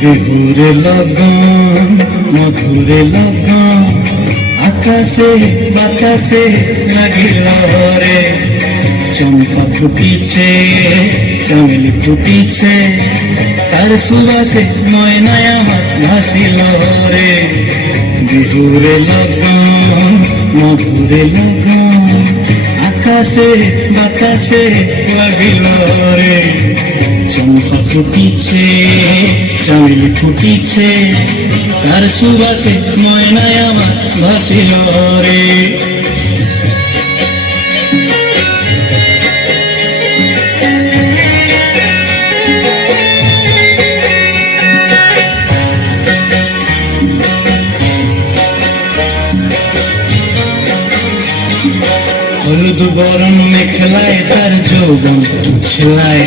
বিহুরে লগন মধুরে লগন আকাশে বাতাসে লাগিল রে। চম্পা ফুটিছে চামেলি ফুটিছে তার সুবাসে ময়নায় আমার ভাসিল রে। বিহুরে লগন মধুরে লগন আকাশে বাতাসে লাগিল রে। চম্পা ফুটিছে চামেলি ফুটিছে তার সুবাসে ময়নায় আমার ভাসিল রে। হলুদ বরণ মেখলায় তার যৌবন উছলায়।